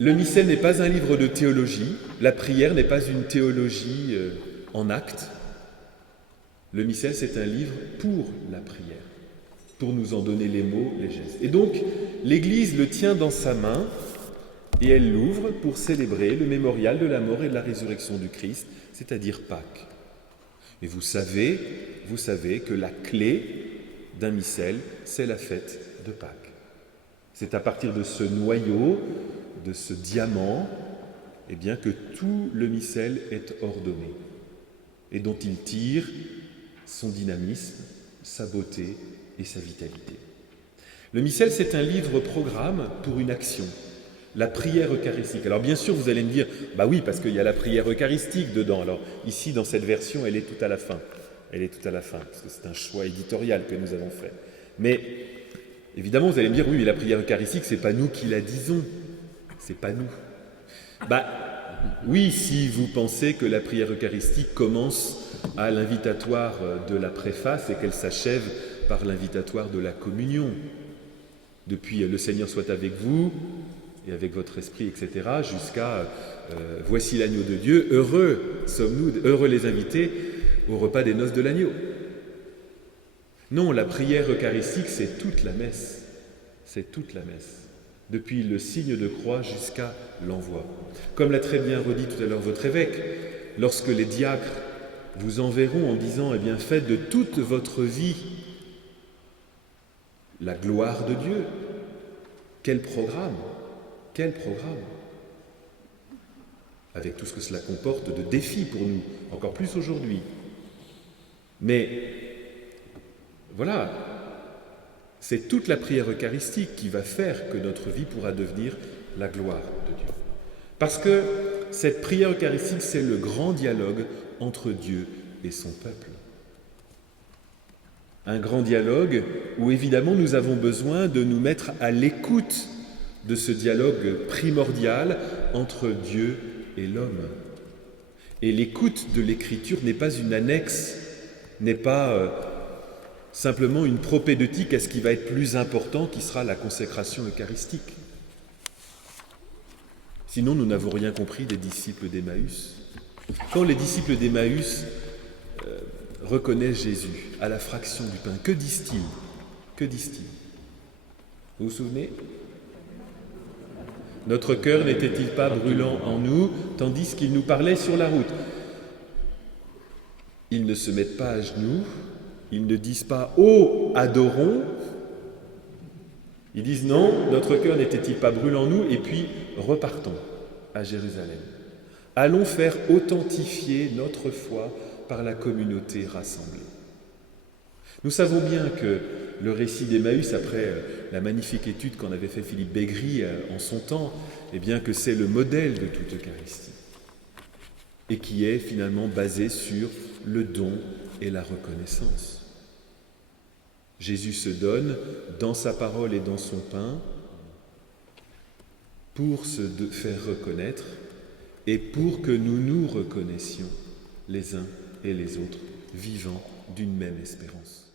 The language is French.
Le missel n'est pas un livre de théologie, la prière n'est pas une théologie en acte. Le missel, c'est un livre pour la prière, pour nous en donner les mots, les gestes. Et donc, l'Église le tient dans sa main et elle l'ouvre pour célébrer le mémorial de la mort et de la résurrection du Christ, c'est-à-dire Pâques. Et vous savez que la clé d'un missel, c'est la fête de Pâques. C'est à partir de ce noyau, de ce diamant, eh bien, que tout le missel est ordonné et dont il tire son dynamisme, sa beauté et sa vitalité. Le missel, c'est un livre-programme pour une action, la prière eucharistique. Alors bien sûr, vous allez me dire, bah oui, parce qu'il y a la prière eucharistique dedans. Alors ici, dans cette version, elle est tout à la fin. Elle est tout à la fin, parce que c'est un choix éditorial que nous avons fait. Mais évidemment, vous allez me dire, oui, mais la prière eucharistique, c'est pas nous qui la disons. C'est pas nous. Bah oui, si vous pensez que la prière eucharistique commence à l'invitatoire de la préface et qu'elle s'achève par l'invitatoire de la communion. Depuis le Seigneur soit avec vous et avec votre esprit, etc., jusqu'à voici l'agneau de Dieu, heureux sommes-nous, heureux les invités au repas des noces de l'agneau. Non, la prière eucharistique, c'est toute la messe. C'est toute la messe. Depuis le signe de croix jusqu'à l'envoi. Comme l'a très bien redit tout à l'heure votre évêque, lorsque les diacres vous enverront en disant, eh bien, faites de toute votre vie la gloire de Dieu. Quel programme! Quel programme! Avec tout ce que cela comporte de défis pour nous, encore plus aujourd'hui. Mais voilà, c'est toute la prière eucharistique qui va faire que notre vie pourra devenir la gloire de Dieu. Parce que cette prière eucharistique, c'est le grand dialogue entre Dieu et son peuple. Un grand dialogue où évidemment nous avons besoin de nous mettre à l'écoute de ce dialogue primordial entre Dieu et l'homme. Et l'écoute de l'Écriture n'est pas une annexe, n'est pas simplement une propédeutique à ce qui va être plus important, qui sera la consécration eucharistique. Sinon, nous n'avons rien compris des disciples d'Emmaüs. Quand les disciples d'Emmaüs reconnaissent Jésus à la fraction du pain, que disent-ils? Que disent-ils? Vous vous souvenez? Notre cœur n'était-il pas brûlant en nous, tandis qu'il nous parlait sur la route? Ils ne se mettent pas à genoux, ils ne disent pas « Oh, adorons !» Ils disent « Non, notre cœur n'était-il pas brûlant en nous ?» et puis repartons à Jérusalem. Allons faire authentifier notre foi par la communauté rassemblée. Nous savons bien que le récit d'Emmaüs, après la magnifique étude qu'en avait fait Philippe Bégri en son temps, eh bien que c'est le modèle de toute Eucharistie et qui est finalement basé sur le don et la reconnaissance. Jésus se donne dans sa parole et dans son pain pour se faire reconnaître et pour que nous nous reconnaissions les uns et les autres, vivant d'une même espérance.